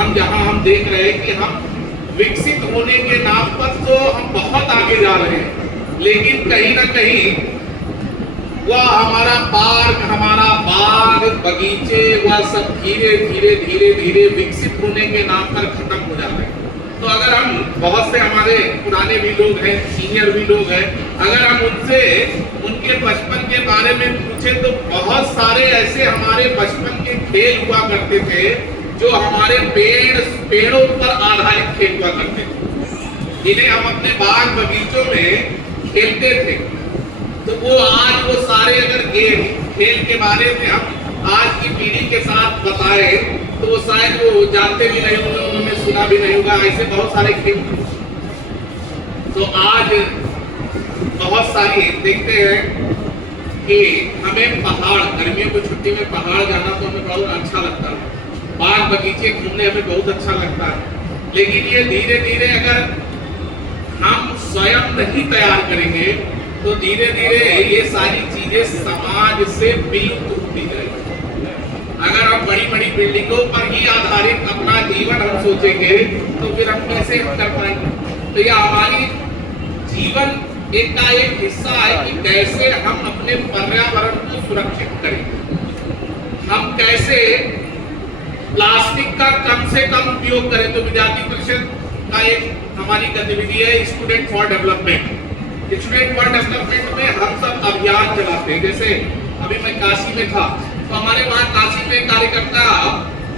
हम जहां हम देख रहे हैं कि हम विकसित होने के नाम पर तो हम बहुत आगे जा रहे हैं, लेकिन कहीं ना कहीं वह हमारा पार्क, हमारा बाग बगीचे, वह सब धीरे धीरे धीरे धीरे विकसित होने के नाम पर खत्म हो जा रहे हैं। तो अगर हम, बहुत से हमारे पुराने भी लोग हैं, सीनियर भी लोग हैं, अगर हम उनसे उनके बचपन के बारे में पूछे तो बहुत सारे ऐसे हमारे बचपन के खेल हुआ करते थे जो हमारे पेड़ों पर आधारित खेल हुआ करते थे, जिन्हें हम अपने बाग बगीचों में खेलते थे। तो वो आज वो सारे अगर गेम खेल के बारे में हम आज की पीढ़ी के साथ बताए तो वो शायद वो जानते भी नहीं होंगे, उन्होंने सुना भी नहीं होगा। ऐसे बहुत सारे खेल। तो आज बहुत सारी देखते हैं कि हमें पहाड़, गर्मियों की छुट्टी में पहाड़ जाना तो हमें बहुत अच्छा लगता है, बाग बगीचे घूमने हमें बहुत अच्छा लगता है। लेकिन ये धीरे धीरे अगर हम स्वयं नहीं तैयार करेंगे तो धीरे धीरे ये सारी चीजें समाज से विलुप्त होती जाएगी। अगर हम बड़ी बड़ी बिल्डिंगों पर ही आधारित अपना जीवन हम सोचेंगे तो फिर हम कैसे कर पाएंगे? तो यह हमारी जीवन का एक हिस्सा है कि कैसे हम अपने पर्यावरण को सुरक्षित करेंगे, हम कैसे प्लास्टिक का कम से कम उपयोग करें। तो विद्यार्थी परिषद का एक हमारी गतिविधि है student for development. Student for development में हम सब अभियान चलाते हैं। जैसे अभी मैं काशी में था तो हमारे वहाँ काशी में कार्यकर्ता,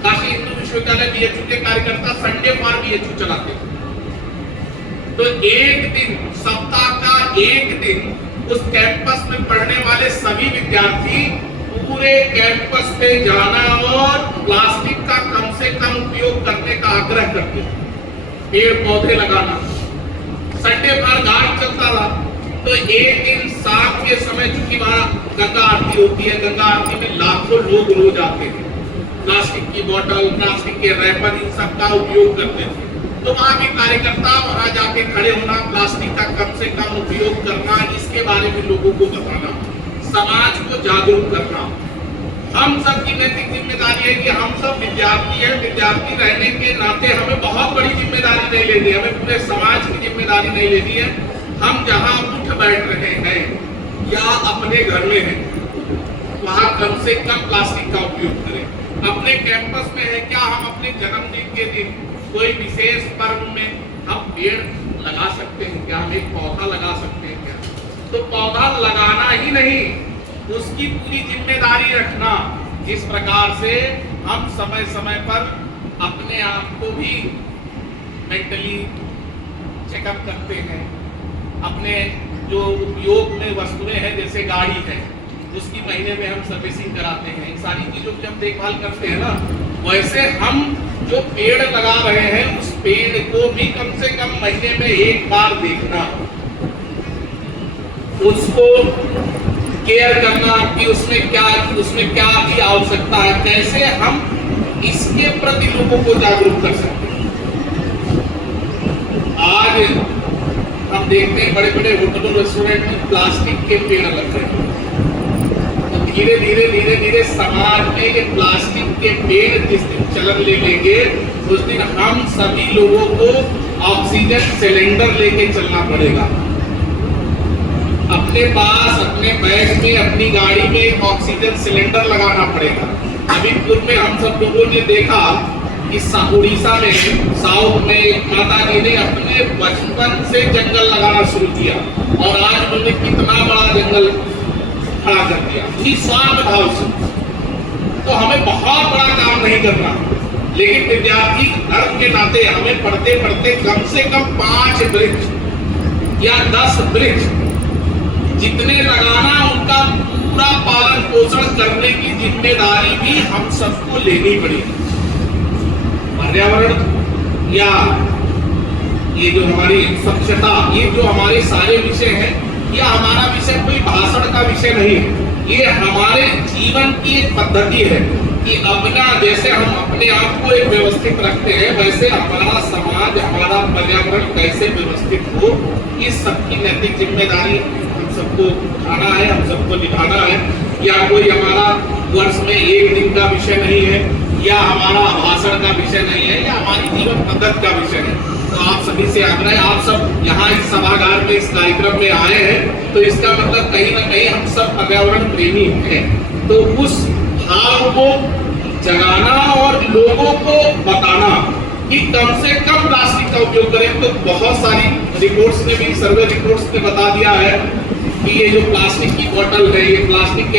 काशी हिंदू विश्वविद्यालय बीएचयू के कार्यकर्ता संडे फॉर बीएचयू चलाते थे। तो एक दिन, सप्ताह का एक दिन उस कैंपस में पढ़ने वाले सभी विद्यार्थी पूरे कैंपस पे जाना और प्लास्टिक का कम से कम उपयोग करने का आग्रह करते थे, पेड़ पौधे लगाना। संडे पर घाट चलता था तो एक दिन शाम के समय, चूंकि वहां गंगा आरती होती है, गंगा आरती में लाखों लोग रोज आते थे, प्लास्टिक की बोतल, प्लास्टिक के रैपर, इन सब का उपयोग करते थे। तो वहां के कार्यकर्ता वहां जाके खड़े होना, प्लास्टिक का कम से कम उपयोग करना, इसके बारे में लोगों को बताना, समाज को जागरूक करना। हम सब की नैतिक जिम्मेदारी है कि हम सब विद्यार्थी हैं, विद्यार्थी रहने के नाते हमें बहुत बड़ी जिम्मेदारी नहीं लेनी है, हमें पूरे समाज की जिम्मेदारी नहीं लेनी है। हम जहां उठ बैठ रहे हैं या अपने घर में हैं, वहां कम से कम प्लास्टिक का उपयोग करें। अपने कैंपस में है क्या, हम अपने जन्मदिन के दिन, कोई विशेष पर्व में हम पेड़ लगा सकते हैं क्या, हम एक पौधा लगा सकते हैं क्या? तो पौधा लगाना ही नहीं, उसकी पूरी जिम्मेदारी रखना। जिस प्रकार से हम समय समय पर अपने आप को भी मेंटली चेकअप करते हैं, अपने जो उपयोग में वस्तुएं हैं जैसे गाड़ी है उसकी महीने में हम सर्विसिंग कराते हैं, इन सारी चीजों की हम देखभाल करते हैं ना, वैसे हम जो पेड़ लगा रहे हैं उस पेड़ को भी कम से कम महीने में एक बार देखना, उसको केयर करना कि उसमें क्या भी आवश्यकता है, कैसे हम इसके प्रति लोगों को जागरूक कर सकते हैं। आज हम देखते हैं बड़े बड़े होटलों रेस्टोरेंट में प्लास्टिक के पेड़ लग रहे हैं। तो धीरे धीरे धीरे धीरे समाज में ये प्लास्टिक के पेड़ जिस दिन चलन ले लेंगे उस दिन हम सभी लोगों को ऑक्सीजन सिलेंडर लेके चलना पड़ेगा। अपने पास, अपने बैग में, अपनी गाड़ी में एक ऑक्सीजन सिलेंडर लगाना पड़ेगा। अभी पूर्व में हम सब लोगों ने देखा कि उड़ीसा में, साउथ में माता जी ने अपने बचपन से जंगल लगाना शुरू किया और आज उन्होंने कितना बड़ा जंगल खड़ा कर दिया निस्वार्थ भाव से। तो हमें बहुत बड़ा काम नहीं करना, लेकिन विद्यार्थी धर्म के नाते हमें पढ़ते पढ़ते कम से कम 5 वृक्ष या 10 वृक्ष जितने लगाना, उनका पूरा पालन पोषण करने की जिम्मेदारी भी हम सबको लेनी पड़ेगी। पर्यावरण या ये जो हमारी स्वच्छता, ये जो हमारे सारे विषय हैं, यह हमारा विषय कोई भाषण का विषय नहीं है, ये हमारे जीवन की एक पद्धति है कि अपना, जैसे हम अपने आप को एक व्यवस्थित रखते हैं वैसे हमारा समाज, हमारा पर्यावरण कैसे व्यवस्थित हो, इस सबकी नैतिक जिम्मेदारी हम सबको उठाना है, हम सबको निभाना है। या कोई हमारा वर्ष में एक दिन का विषय नहीं है या हमारा भाषण का विषय नहीं है, या हमारी जीवन पद्धति का विषय है। तो आप सभी से आग्रह, आप सब यहाँ इस सभागार में इस कार्यक्रम में आए हैं, तो इसका मतलब कहीं ना कहीं हम सब पर्यावरण प्रेमी हैं। तो उस भाव को जगाना और लोगों को बताना कि कम से कम प्लास्टिक का उपयोग करें। तो बहुत सारी रिपोर्ट्स ने भी, सर्वे रिपोर्ट्स ने बता दिया है कि ये जो प्लास्टिक की बोतल है, ये प्लास्टिक के